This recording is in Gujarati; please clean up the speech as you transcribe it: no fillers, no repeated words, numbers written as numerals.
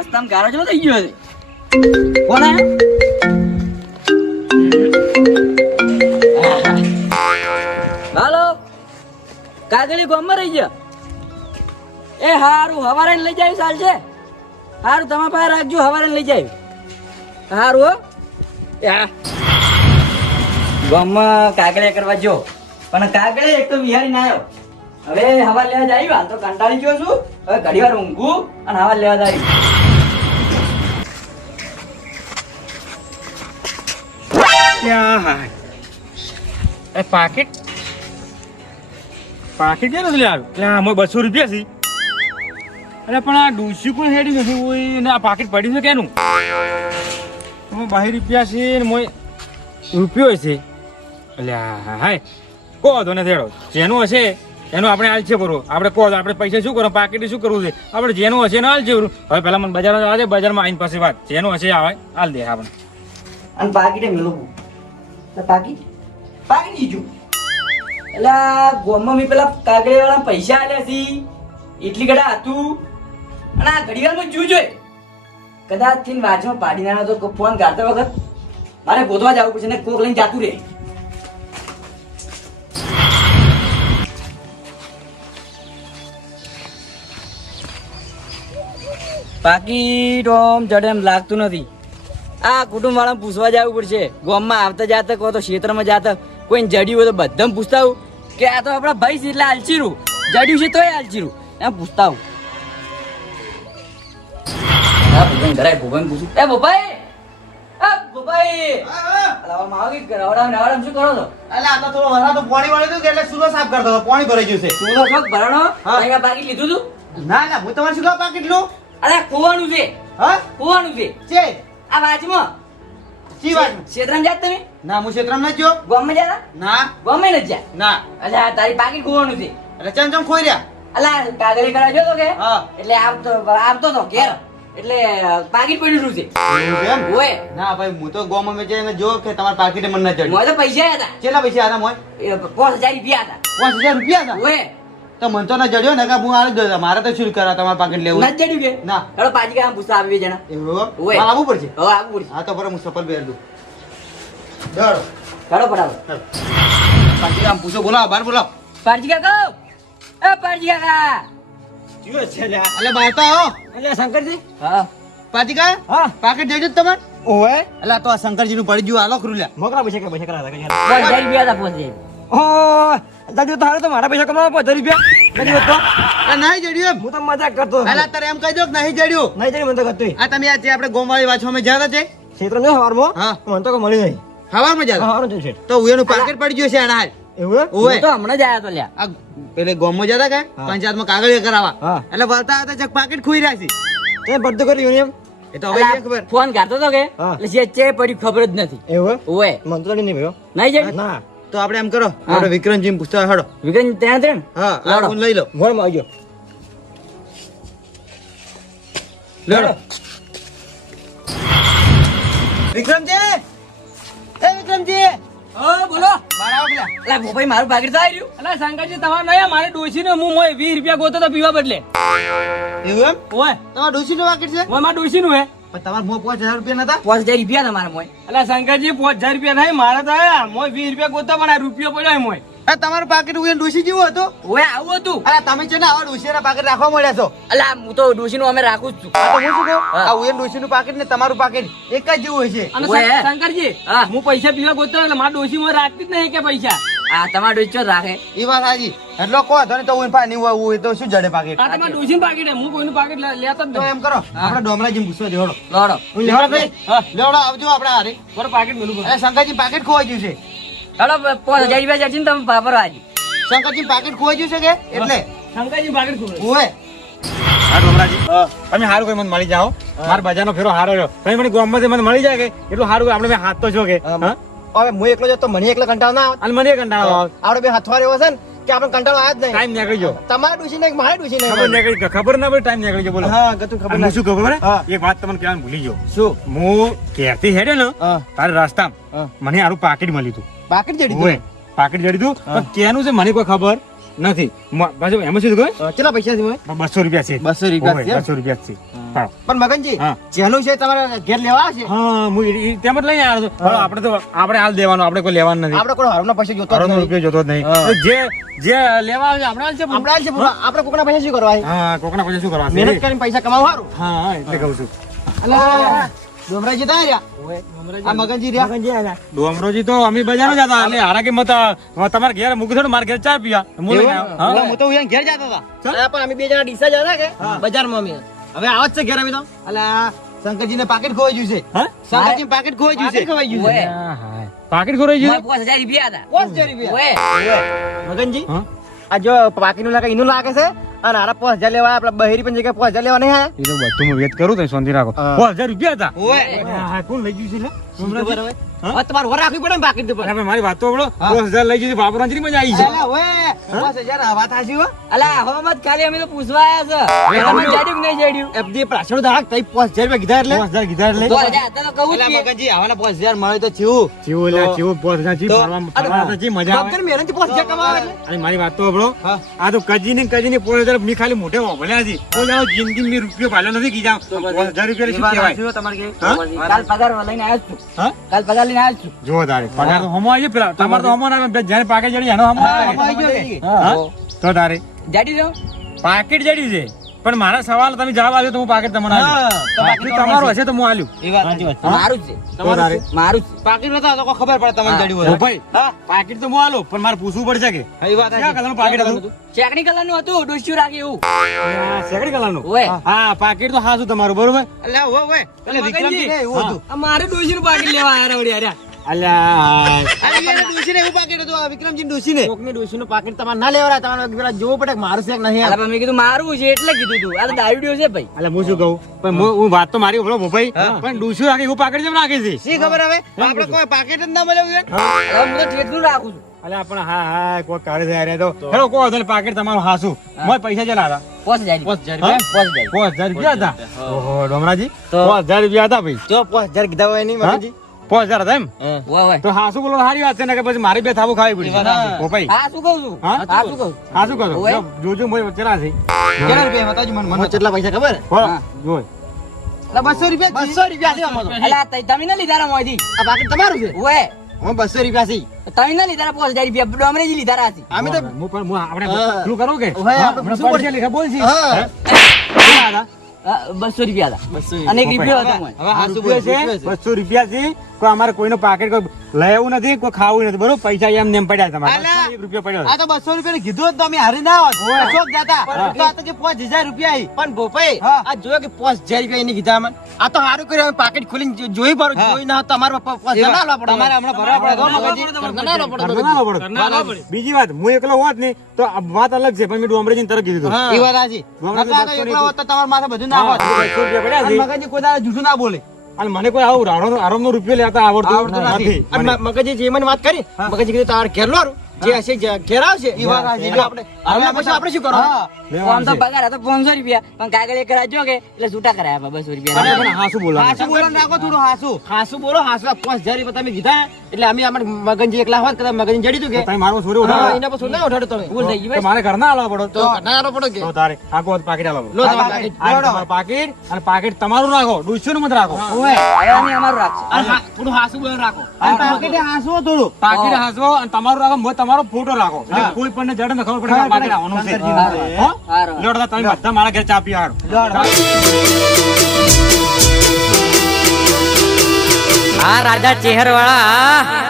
રસ્તામાં ગારો જેવો થઈ ગયો છે. કોણ હે? હાલો કાગળી ગામમાં રહી ગયા. એ હારું હવારે લઈ જાય ચાલ છે. હારું તમારા પાસે રાખજો, હવારે લઈ જાય. હારું હો. ગામમાં કાગળિયા કરવા જો, પણ કાગળે એક તો વિહારી ના આવ્યો. હવે હવા લેવા જાય. હાલ તો કંટાળી ગયો છું. હવે ઘડી વાર ઊંઘું અને હવા લેવા જાય. એ પાકીટ ક્યાં નથી યાર? ત્યાં અમે 200 રૂપિયા છે. અરે પણ આ ડૂસી કોઈ હેડી નથી હોય ને આ પાકીટ પડ્યું છે કેનું? 22 રૂપિયા છે ને મોય રૂપિયો છે. અલ્યા હાય કહો તો ને થેડો જેનું હશે એનું આપણે હાલ છે બરો. આપણે કહો આપણે પૈસા શું કરો, પાકીટ શું કરવું છે? આપણે જેનું હશે ને હાલ છે બરું. હવે પેલા મને બજારમાં જવા દે, બજારમાં આવીને પાસે વાત જેનું હશે આવે હાલ દે આપણે. અને પાકીટે મેળવું તો પાકીટ દીધું. એટલે ગોમમાં મેં પેલા કાગળિયા વાળા પૈસા આલ્યા છે એટલી ગડા હતું. અને આ ઘડિયાળમાં જોઈ જોઈ કદાચ થી વાજમાં પાડી ના તો ફોન કાઢતા વખત મારે ગોતવા જવું પડશે ને કોક લઈને જાતું રે. પાકીટ ઓમ જડે એમ લાગતું નથી. આ કુટુંબ વાળા પૂછવા જવું પડશે. ગામમાં આવતા જાતા કહો તો ક્ષેત્રમાં જાતા કોઈ જડ્યું હોય તો બધાને પૂછતા આવું કે આ તો આપણા ભાઈ છે એટલે આલચીરું જડ્યું છે તોય આલચીરું એમ પૂછતા આવું. ઘરે ભૂભાઈ પૂછું. એ ભૂભાઈ, શું કરો છો? આ તો થોડો વરાતો પાણી વાળી દઉં કે એટલે સુલો સાફ કરતો હતો. પાણી ભરાઈ ગયું છે. સુનો શોખ ભરાણો પાકીટ લીધું તું? ના ના હું તમારે શું કામ પાકીટ લઉં? અરે ખોવાનું છે. હા ખોવાનું છે છે આ વાજમાં. શી વાત? ક્ષેત્રમાં જાત તમે? ના હું ક્ષેત્રમાં નથી ગયો. ગામમાં જાતા? ના ગામમાં નથી જા. ના અલ્યા તારી પાકીટ ખોવાનું છે. એટલે ચમ ખોઈ રહ્યા. અલા કાગળી કરા જો તો કે હા એટલે આવતો તો ઘેર એટલે પાકીટ પડ્યું છે. એવું છે એમ? ઓય ના ભાઈ હું તો ગોમાં મેં જઈને જો કે તમારા પાકીટે મને ના ચડ્યું. મોય તો પૈસા હતા. કેટલા પૈસા હતા મોય? 5000 રૂપિયા હતા. 5000 રૂપિયા હતા. ઓય તો મને તો ના જડ્યો ને કે હું આલી દઉં. મારે તો શું કરા તમારા પાકીટ લેવું? ના જડ્યું કે ના હેડો પાજી કામ પૂછતા આવી બે જણા. એવું ઓય. મારે આવવું પડશે. હવે આવું પડશે. હા તો બરાબર હું સફળ પહેર દઉં. દોડો હેડો ફટાફટ. પાછી આમ પૂછો, બોલાવો બહાર બોલાવો. પારજી કાકા, એ પારજી કાકા. એટલે બહાર તો આવો. એટલે શંકરજી હા પાતિકા હા પાકીટ જોઈજો તમારે? ઓય એટલે આ તો આ શંકરજી નું પડી ગયું. આલો ખરુલ્યા. મોકરા પૈસા કરા 5000 રૂપિયા હતા. 5000. ઓ દાદી તો હારે તો મારા પૈસા કમાવા 50 રૂપિયા નથી હોતો. નહીં જડ્યું એમ? હું તો મજાક કરતો એટલે તારે એમ કહી દો કે નહીં જડ્યું. નહીં જરી મને તો કરતો આ તમે આજે આપણે ગોમવાળી વાંચવામાં જ્યાં હતા ક્ષેત્ર જો હવારમાં હા મને તો મળી નહીં. હવામાં જ્યાં હવારનો જ છે તો એનું પાકીટ પડી ગયું છે આના હાલ. એવું ઓય હું તો હમણાં જ આયા તો લ્યા. આ પેલે ગોમમાં જતા કે હા. પંચાયતમાં કાગળિયા કરાવવા હા એટલે વળતા હતા ચક પાકીટ ખોઈ રહ્યા છે. તે બધું કર્યું એમ એ તો હવે અલા, ખબર. ફોન કાઢતો તો કે હા. એટલે જે ચે પડી ખબર જ નથી. એવું ઓય મને તો નહીં ભયો નહીં જડ્યું? ના તો આપણે એમ કરો આપણે વિક્રમજી પૂછતા હડો. વિક્રમ ત્યાં ત્રણ હા આ લાડો. ફોન લઈ લો. મોરમાં આવી ગયો લેડો વિક્રમજી, એ વિક્રમજી બોલો. બહાર આવો પેલા. અલા ભોપાઈ મારું પાકીટ તો આવી રહ્યું. અલા શંકરજી તમારે નહીં મારે ડોસી ને હું મોય 20 રૂપિયા ગોતો તો પીવા બદલે એવું એમ? ઓય તમારા ડોશીનું પાકીટ છે? ઓય મારા ડોસી નું હે. પણ તમારા મોં 5000 રૂપિયા નતા? 5000 રૂપિયા હતા મારા મોય. અલા શંકરજી 5000 રૂપિયા નહીં મારે તો આયા મોય 20 રૂપિયા ગોતો પણ આ રૂપિયો પડ્યો હે મોય. આ તમારું પાકીટ ઉયન ડોશી જેવું હતું? ઓય આવું હતું. અરે તમે છે ને આવા ડોશીના પાકીટ રાખવા મળ્યા છો. અલા હું તો ડોશીનું અમે રાખું જ છું. આ તો હું શું કહું? હા. આ ઉયન ડોશીનું પાકીટ ને તમારું પાકીટ એક જ જેવું હોય છે. અને ઓય. શંકરજી હા. હું પૈસા પીવા ગોતો એટલે મારા ડોસી મોય રાખતી જ નહીં કે પૈસા. આ તમારો ડોશી ચો રાખે. એ વાત સાચી. એટલો કહો તો ને તો ઉયન પાણી હોય તો શું જડે પાકીટ? આ તમારા ડોસી નું પાકીટ હે હું કોઈનું પાકીટ લેતો જ તો નહીં. એમ કરો આપણે ડોમરાજી પૂછવા દેવડો. લોડો. લેવડો ભાઈ. હા. લેવડો આવજો આપણે હારે. બરો પાકીટ મેલું અરે શંકરજી પાકીટ ખોવાઈ ગયું છે. હેડો 5000 રૂપિયા જડશે ને તમે પાપર વાજી. શંકરજી પાકીટ ખોવાઈ ગયું છે કે એટલે શંકરજી પાકીટ ખોવાય. ઓય હા ડોમરાજી તમે હારું કોઈ મને મળી જાઓ. મારા બજારનો ફેરો હારો રહ્યો. તમે મને ગામમાંથી મને મળી જાય કે એટલું હારું આપણે બે હાથ તો છો કે હા? હવે હું એકલો જતો મને એકલો કંટાળો ના આવે. અને મને કંટાળો આવે. આપણે બે હાથવા રહ્યો છે ને કે આપણે કંટાળો આવે જ નહીં. ટાઈમ નીકળી ગયો. તમારા ડોસી ને મારા ડોસી ને ખબર નીકળી ગઈ. ખબર ના પડી ટાઈમ નીકળી ગયો બોલો. હા ગતું ખબર અને ના શું ખબર હા. એક વાત તમને કહેવાનું ભૂલી ગયો. શું હું ઘેરથી હેડ્યો ને હા તારે રસ્તામાં હા મને હારું પાકીટ મળ્યું હતું. પાકીટ જડી ઓય પાકીટ જડી હતું પણ કેનું છે મને કોઈ ખબર નથી પાછું એમાં શું કહ્યું કેટલા પૈસા છે 200 રૂપિયા છે 200 રૂપિયા છે? 200 રૂપિયા છે હા. પણ મગનજી હા. જેનું છે તમારે ઘેર લેવા આવશે હા હું તેમ જ લઈ આવ્યો છું આપણે હાલ દેવાનું આપણે કોઈ લેવાનું નથી આપણે કોઈ હરામના પૈસા જોતો જ અઢારનો નથી. રૂપિયો જોતો જ નહીં હા. તો જે લેવા આવે છે આપણે હાલ છે આપણે હાલ છે પૂરા. આપણે કોકના પૈસા શું કરવા છે? હા કોકના પછી શું કરવા મહેનત કરીને પૈસા કમાવા સારું. હા એટલે કહું છું અલા, ડોમરાજી તો આયા રહ્યા. આ મગનજી રહ્યા. ડોમરોજી તો અમે બજાર જતા એટલે હારા કે મત તમારે ઘેર મૂકી થોડું મારે ઘેર ચા પીયા હું લઈને આવ્યો. હા? ઓલા, હું તો અહીંયા ઘેર જતા હતા. અલા, પણ અમે બે જણા ડીસા જતા કે બજારમાં અમે. હવે આવત છે ઘેર અમે તો. અલા, શંકરજીને પાકીટ ખોવાઈ ગયું છે. હા? શંકરજીને પાકીટ ખોવાઈ ગયું છે. ખોવાઈ ગયું છે. હા. પાકીટ ખોરાઈ ગયું? 5000 રૂપિયા હતા 5000 રૂપિયા. મગનજી હા? આ જો પાકીટનું લાગે એનું લાગે છે અને આરા 5000 લેવા આપડે બહેરી પણ જગ્યાએ 5000 લેવા નહીં આયા. એ તો બધું હું વેત કરું તો શાંતિ રાખો હા. 5000 રૂપિયા હતા ઓય. હા, કોણ લઈ ગયું છે લે? ખબર હવે? હા? હવે તમારે વર રાખવી પડે ને પાકીટ ઉપર. અરે ભાઈ, મારી વાત તો સાંભળો. હા. 5000 લઈ ગયું છે, બાપરાની મજા આવી છે અલા, ઓય. 5000 આ વાત હાચી હો. અલા હવામત ખાલી અમે તો પૂછવા આવ્યા છે તમે જડ્યું કે નહીં જડ્યું FD પ્રાસણું ધાક તઈ 5000 રૂપિયા કીધા એટલે 5000 કીધા એટલે તો હજાર હતા તો કહું જ અલા, કે. મગનજી આવાના 5000 મળે તો થયું. ચેવું લે, ચેવું 5000 જી તો- ફરવા તો જી મજા આવે ડોક્ટર મહેનતથી 5000 કમાવે એટલે. અરે મારી વાત તો સાંભળો. હા. આ તો કજીને 5000 મી ખાલી મોઢે વાપર્યા છે તો જાઓ જિંદગી મેં રૂપિયો પાલ્યો નથી કીધા 5000 રૂપિયા શું કહેવાય તમારે કે હા? કાલ પગાર લઈને આવ્યો છું હા કાલ પગાર લઈને આવ્યો છું જો તારે પગાર તો હમો આવી પેલા તમારે તો હમો ના આવે. જેને પાકે જડી એનો હમો આવે. હમો આવી ગયો કે? હા? તો તારે જડી દો પાકેટ જડી છે પણ મારા સવાલ તમે જવાબ આપ્યો તો હું પાકેટ તમને હા, આલ્યું. તો પાકીટ તમારું હશે તો હું આલ્યું. એ વાત સાચી વાત. મારું જ છે તો તારે મારું જ છે. પાકીટ નતા તો કોઈ ખબર પડે તમને હા. જડી ઓ હોય. ભાઈ હા, પાકેટ તો હું આલું પણ મારે પૂછવું પડશે કે એ વાત ક્યાં કલરનું પાકીટ હતું? ચેકણી કલરનું હતું ડોસ્યું રાખ્યું આ સેકન્ડ કલરનું ઓય હા પાકેટ તો હાસું તમારું બરોબર અલ્યા ઓય ઓય એટલે વિક્રમજી ને એવું હતું. આ મારે ડોસ્યું પાકીટ લેવા આવ્યા વળી આર્યા અલ્યા અરે યાર ડોશી ને એવું પાકીટ હતું આ વિક્રમજી ડોશી ને કોકની ડોશી નું પાકીટ તમારે ના લેવરા તમારે પેલા જોવું પડે કે મારું છે કે નહીં અલા પણ મેં કીધું મારું છે એટલે કીધું તું આ તો દારૂડિયો છે ભાઈ અલ્યા હું શું કહું પણ હું વાત તો મારી બોલો ભાઈ પણ ડૂસું રાખે એવું પાકેટ જેમ રાખે છે શી ખબર હવે આપણે કોઈ પાકીટ જ ના મળ્યું યાર. હવે હું તો ઠેઠું રાખું છું અલ્યા પણ હા હા કોઈ કાઢે છે યાર એ તો હેલો કો હતો પાકેટ તમારું હાસું મોય પૈસા ચલા હતા 5000 હા? રૂપિયા 5000 રૂપિયા હતા ઓહો ડોમરાજી તો- 5000 રૂપિયા હતા ભાઈ તો 5000 કીધા હોય નહીં હા? મગનજી 5000 હતા એમ ઓય ઓય તો હાસું બોલો સારી વાત છે ને કે પછી મારી બે થાબુ ખાવી પડી હા. ઓ ભાઈ હા શું કહું છું હા? હા શું કહું હાસું કહો ઓય. જોજો મોય ચલા છે કેટલા રૂપિયા બતાવજો મને મને કેટલા પૈસા ખબર હો હા. જોય 200 રૂપિયા 200 રૂપિયા છે આમાં તો. અલા તમે ના લીધા મોયથી આ પાકીટ તમારું છે ઓય હું 200 રૂપિયા છે તમે ના લીધા 5000 રૂપિયા ડોમરેજી લીધા રાસી અમે તો આપણે હા. પેલું કરો કે ઓય, આપણે આપણે પૂછવું પૈસા લીધા બોલ છે હા. હે? કેટલા હતા? 200 રૂપિયા હતા 200 અને એક રૂપિયો હતો મોય. હવે હાસુ રૂપિયા છે 200 રૂપિયા છે કોઈ અમારે કોઈનો પાકેટ કોઈ લેવું નથી કોઈ ખાવું નથી બરોબર પૈસા એમ નેમ પડ્યા તમારે અલા. 1 રૂપિયો પડ્યો આ તો 200 રૂપિયા કીધું તો અમે હારી ના હોત અશોક જાતા તો આ તો કે 5000 રૂપિયા આઈ પણ ભોપાઈ આ જોયો કે 5000 રૂપિયા એને કીધા અમને આ તો હારું કર્યું અમે પાકેટ ખોલીને જોઈ ભરો જોઈ ના તો અમારે 5000 ના લાવવા પડે તમારે હમણાં ભરવા પડે તો મગનજી ના લાવવા પડે ઘરના લાવવો પડે. બીજી વાત હું એકલો હોત ને તો આ વાત અલગ છે પણ મેં ડોમરેજીને તરત કીધું હતું. એ વાત હાચી મગનજી નકા તો એકલા હોત તો તમારા માથે બધું ના હોત 200 રૂપિયા પડ્યા અને છે મગનજી કોઈ દાડો જૂઠું ના બોલે અને મને કોઈ આવું આરામનો રૂપિયો લેતા આવડતું નથી અને મને. મગનજી જે મને વાત કરી મગનજી કીધું તારે ઘેર લો જે હશે ઘેર આવશે એ વાત હાચી જો આપણે હવે પછી આપણે શું કરવાનું આમ તો પગાર હતો 500 રૂપિયા પણ કાગળ એક કરાજો કે એટલે છૂટા કરાયા 200 રૂપિયા આપણે પણ હાસું બોલવાનું. હાસુ બોલો ને રાખો થોડું હાસુ બોલો હાસુ 5000 રૂપિયા તમે કીધા એટલે અમે અમારે મગનજી એકલા હોત કદાચ મગનજી જડી તું કે તમે મારો છોરી હા, ઉઠાવો. એના પછી ના ઉઠાડો તમે ભૂલ થઈ ગઈ તો મારે ઘરના આલવા પડો તો ના આલો પડો કે તો તારે આખો પાકીટ આલવા લો પડો. તમારું પાકીટ. આ તમારું પાકીટ અને પાકીટ તમારું રાખો 200 નું મત રાખો ઓય હવે અમે અમારું રાખશું અને થોડું હાસુ બોલો રાખો અને પાકીટે હાસુ થોડું પાકીટ હાસવો અને તમારું રાખો મોય તમારો ફોટો રાખો એટલે કોઈ પણ જડે ને ખબર પડે કે આ પાકીટ આવવાનું છે હો? હારું. લ્યો દાદા, તમે બધા મારા ઘરે ચા પીવા હારું. આ રાજા ચેહર વાળા